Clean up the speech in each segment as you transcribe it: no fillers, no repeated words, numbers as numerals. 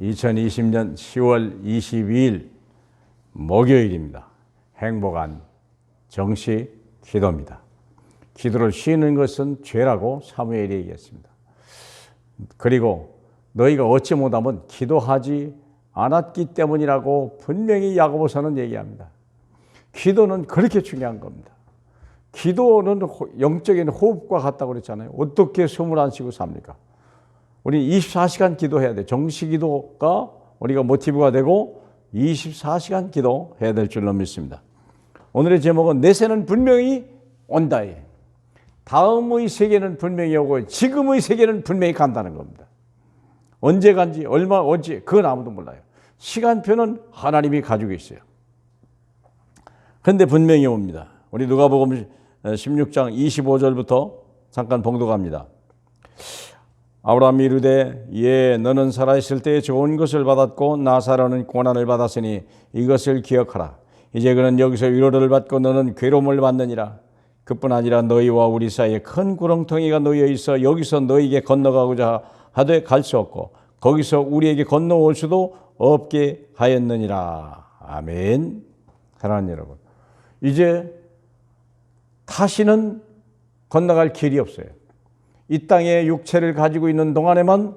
2020년 10월 22일 목요일입니다. 행복한 정시 기도입니다. 기도를 쉬는 것은 죄라고 사무엘이 얘기했습니다. 그리고 너희가 어찌 못하면 기도하지 않았기 때문이라고 분명히 야고보서는 얘기합니다. 기도는 그렇게 중요한 겁니다. 기도는 영적인 호흡과 같다고 그랬잖아요. 어떻게 숨을 안 쉬고 삽니까? 우리 24시간 기도해야 돼. 정시 기도가 우리가 모티브가 되고 24시간 기도해야 될 줄로 믿습니다. 오늘의 제목은 내 새는 분명히 온다에. 다음의 세계는 분명히 오고 지금의 세계는 분명히 간다는 겁니다. 언제 간지 얼마 언제 그건 아무도 몰라요. 시간표는 하나님이 가지고 있어요. 그런데 분명히 옵니다. 우리 누가복음 16장 25절부터 잠깐 봉독합니다. 아브라함이 이르되 예 너는 살아있을 때 좋은 것을 받았고 나사로는 고난을 받았으니 이것을 기억하라. 이제 그는 여기서 위로를 받고 너는 괴로움을 받느니라. 그뿐 아니라 너희와 우리 사이에 큰 구렁텅이가 놓여 있어 여기서 너희에게 건너가고자 하되 갈 수 없고 거기서 우리에게 건너올 수도 없게 하였느니라. 아멘. 사랑하는 여러분, 이제 다시는 건너갈 길이 없어요. 이 땅에 육체를 가지고 있는 동안에만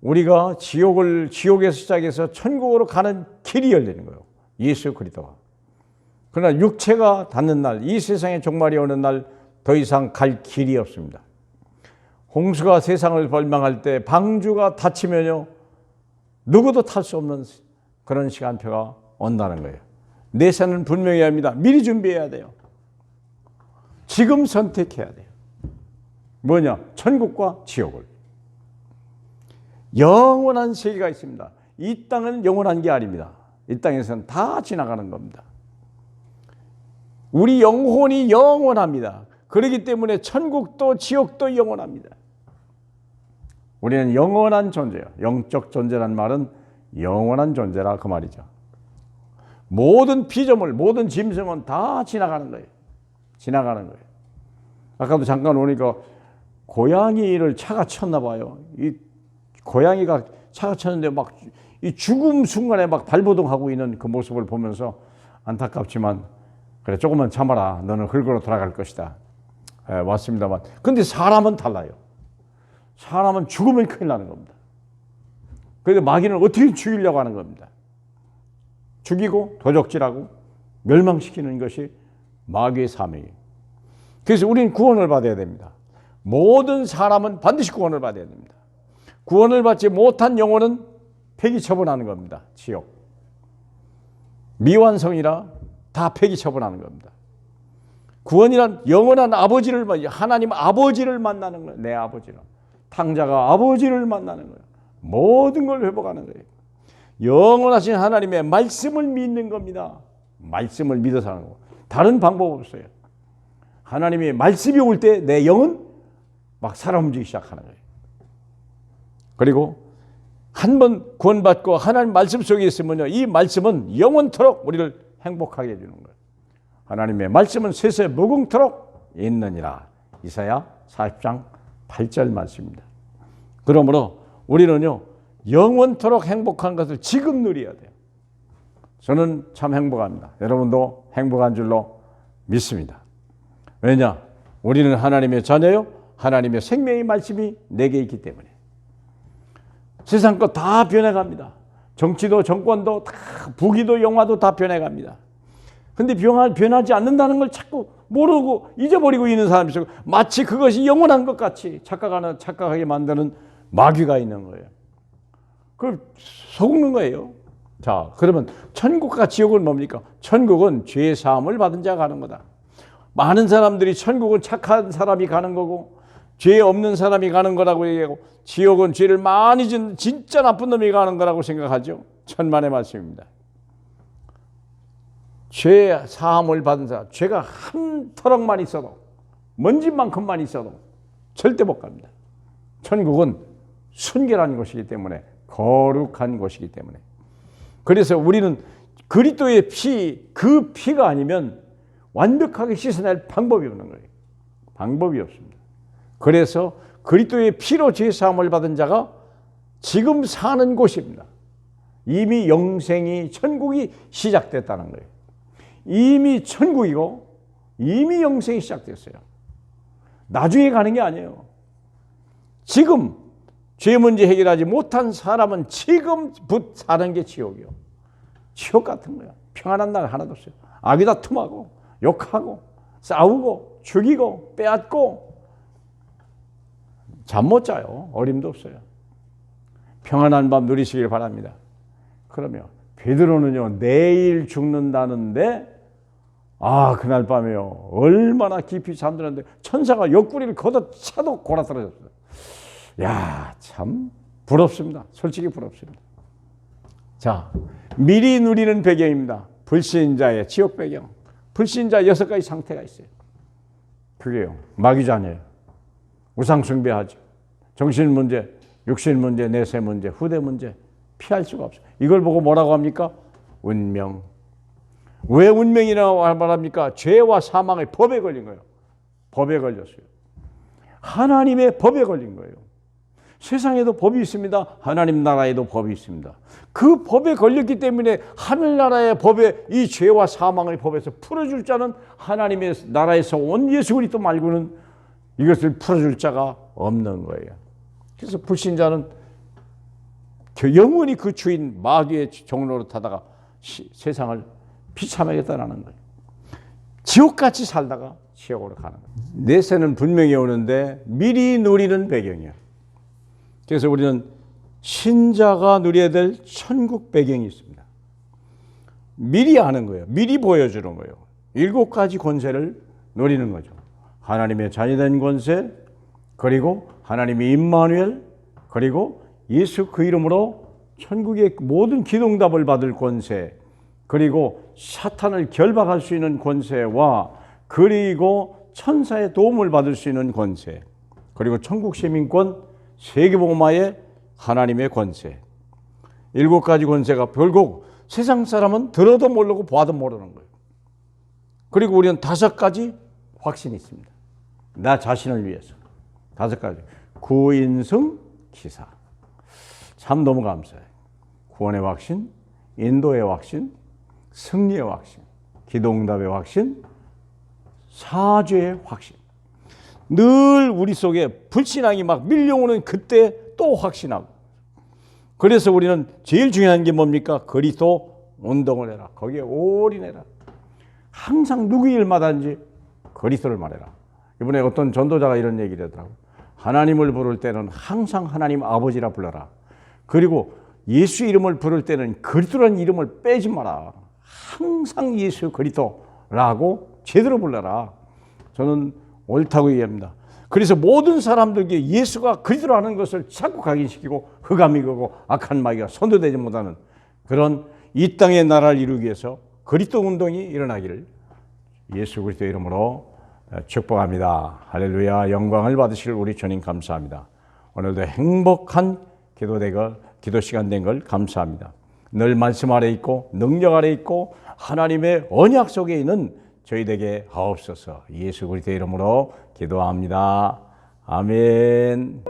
우리가 지옥에서 시작해서 천국으로 가는 길이 열리는 거예요. 예수 그리스도가. 그러나 육체가 닿는 날, 이 세상의 종말이 오는 날 더 이상 갈 길이 없습니다. 홍수가 세상을 벌망할 때 방주가 닫히면요 누구도 탈 수 없는 그런 시간표가 온다는 거예요. 내 새는 분명히 합니다. 미리 준비해야 돼요. 지금 선택해야 돼요. 뭐냐? 천국과 지옥을. 영원한 세계가 있습니다. 이 땅은 영원한 게 아닙니다. 이 땅에서는 다 지나가는 겁니다. 우리 영혼이 영원합니다. 그렇기 때문에 천국도 지옥도 영원합니다. 우리는 영원한 존재예요. 영적 존재란 말은 영원한 존재라 그 말이죠. 모든 피조물, 모든 짐승은 다 지나가는 거예요. 지나가는 거예요. 아까도 잠깐 오니까 고양이를 차가 쳤나 봐요. 이 고양이가 차가 쳤는데 막 이 죽음 순간에 막 발버둥하고 있는 그 모습을 보면서 안타깝지만 그래 조금만 참아라. 너는 흙으로 돌아갈 것이다. 맞습니다만 근데 사람은 달라요. 사람은 죽으면 큰일 나는 겁니다. 그런데 마귀는 어떻게 죽이려고 하는 겁니다. 죽이고 도적질하고 멸망시키는 것이 마귀의 사명이에요. 그래서 우리는 구원을 받아야 됩니다. 모든 사람은 반드시 구원을 받아야 됩니다. 구원을 받지 못한 영혼은 폐기 처분하는 겁니다. 지옥. 미완성이라 다 폐기 처분하는 겁니다. 구원이란 영원한 아버지를 하나님 아버지를 만나는 거예요. 내 아버지를. 탕자가 아버지를 만나는 거예요. 모든 걸 회복하는 거예요. 영원하신 하나님의 말씀을 믿는 겁니다. 말씀을 믿어서 하는 거. 다른 방법 없어요. 하나님의 말씀이 올 때 내 영은 막 살아 움직이기 시작하는 거예요. 그리고 한 번 구원받고 하나님 말씀 속에 있으면요, 이 말씀은 영원토록 우리를 행복하게 해주는 거예요. 하나님의 말씀은 쇠쇠 무궁토록 있느니라. 이사야 40장 8절 말씀입니다. 그러므로 우리는요 영원토록 행복한 것을 지금 누려야 돼요. 저는 참 행복합니다. 여러분도 행복한 줄로 믿습니다. 왜냐? 우리는 하나님의 자녀요. 하나님의 생명의 말씀이 내게 있기 때문에. 세상 것 다 변해갑니다. 정치도 정권도 다 부귀도 영화도 다 변해갑니다. 근데 변하지 않는다는 걸 자꾸 모르고 잊어버리고 있는 사람이 있어요. 마치 그것이 영원한 것 같이 착각하게 만드는 마귀가 있는 거예요. 그걸 속는 거예요. 자, 그러면 천국과 지옥은 뭡니까? 천국은 죄 사함을 받은 자가 가는 거다. 많은 사람들이 천국은 착한 사람이 가는 거고 죄 없는 사람이 가는 거라고 얘기하고 지옥은 죄를 많이 진 진짜 나쁜 놈이 가는 거라고 생각하죠. 천만의 말씀입니다. 죄 사함을 받은 사람, 죄가 한 터럭만 있어도 먼지만큼만 있어도 절대 못 갑니다. 천국은 순결한 곳이기 때문에 거룩한 곳이기 때문에 그래서 우리는 그리스도의 피, 그 피가 아니면 완벽하게 씻어낼 방법이 없는 거예요. 방법이 없습니다. 그래서 그리스도의 피로 죄 사함을 받은 자가 지금 사는 곳입니다. 이미 영생이 천국이 시작됐다는 거예요. 이미 천국이고 이미 영생이 시작됐어요. 나중에 가는 게 아니에요. 지금 죄 문제 해결하지 못한 사람은 지금 사는 게 지옥이요. 지옥 같은 거야. 평안한 날 하나도 없어요. 악이 다툼하고 욕하고 싸우고 죽이고 빼앗고 잠 못 자요. 어림도 없어요. 평안한 밤 누리시길 바랍니다. 그러면 베드로는요, 내일 죽는다는데 그날 밤에요, 얼마나 깊이 잠들었는데 천사가 옆구리를 걷어차도 골아떨어졌어요. 야, 참 부럽습니다. 솔직히 부럽습니다. 자, 미리 누리는 배경입니다. 불신자의 지옥 배경. 불신자 6가지 상태가 있어요. 그게요, 마귀자녀예요. 우상 숭배하죠. 정신 문제, 육신 문제, 내세 문제, 후대 문제 피할 수가 없어요. 이걸 보고 뭐라고 합니까? 운명. 왜 운명이라고 말합니까? 죄와 사망의 법에 걸린 거예요. 법에 걸렸어요. 하나님의 법에 걸린 거예요. 세상에도 법이 있습니다. 하나님 나라에도 법이 있습니다. 그 법에 걸렸기 때문에 하늘나라의 법에, 이 죄와 사망의 법에서 풀어줄 자는 하나님의 나라에서 온 예수 그리스도 말고는 이것을 풀어줄 자가 없는 거예요. 그래서 불신자는 영원히 그 주인 마귀의 종로로 타다가 세상을 비참하겠다라는 거예요. 지옥같이 살다가 지옥으로 가는 거예요. 내세는 분명히 오는데 미리 누리는 배경이에요. 그래서 우리는 신자가 누려야 될 천국 배경이 있습니다. 미리 아는 거예요. 미리 보여주는 거예요. 7가지 권세를 누리는 거죠. 하나님의 자녀된 권세, 그리고 하나님의 임마누엘, 그리고 예수 그 이름으로 천국의 모든 기도응답을 받을 권세, 그리고 사탄을 결박할 수 있는 권세와 그리고 천사의 도움을 받을 수 있는 권세, 그리고 천국 시민권, 세계복음화의 하나님의 권세. 7가지 권세가 결국 세상 사람은 들어도 모르고 봐도 모르는 거예요. 그리고 우리는 5가지 확신이 있습니다. 나 자신을 위해서 5가지. 구인승 기사. 참 너무 감사해요. 구원의 확신, 인도의 확신, 승리의 확신, 기도응답의 확신, 사죄의 확신. 늘 우리 속에 불신앙이 막 밀려오는 그때 또 확신하고. 그래서 우리는 제일 중요한 게 뭡니까? 그리스도 운동을 해라. 거기에 올인해라. 항상 누구 일마다든지 그리스도를 말해라. 이번에 어떤 전도자가 이런 얘기를 하더라고요. 하나님을 부를 때는 항상 하나님 아버지라 불러라. 그리고 예수 이름을 부를 때는 그리스도라는 이름을 빼지 마라. 항상 예수 그리스도라고 제대로 불러라. 저는 옳다고 얘기합니다. 그래서 모든 사람들에게 예수가 그리스도라는 것을 자꾸 각인시키고 흑암이 그고 악한 마귀가 선도되지 못하는 그런 이 땅의 나라를 이루기 위해서 그리스도 운동이 일어나기를 예수 그리스도 이름으로 축복합니다. 할렐루야. 영광을 받으실 우리 주님 감사합니다. 오늘도 행복한 기도 시간 된 걸 감사합니다. 늘 말씀 아래 있고 능력 아래 있고 하나님의 언약 속에 있는 저희에게 하옵소서. 예수 그리스도 이름으로 기도합니다. 아멘.